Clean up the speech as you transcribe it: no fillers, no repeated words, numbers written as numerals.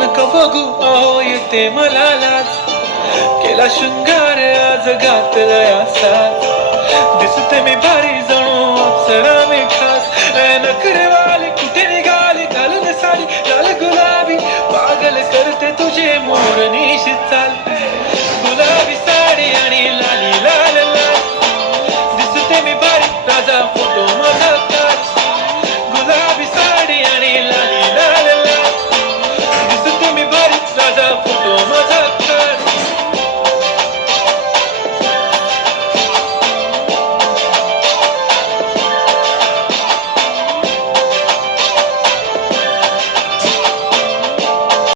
नका बघू अहो येते मला लाज केला शृंगार आज घातलाय असाच दिसते मी भारी जणू अप्सरा मी खास नखरेवाली कुठे निघाली घालून साडी लाल गुलाबी पागल करते तुझे मोरनीश चाल गुलाबी साडी आणि लाली लाल लाल दिसते मी भारी राजा फोटो माझा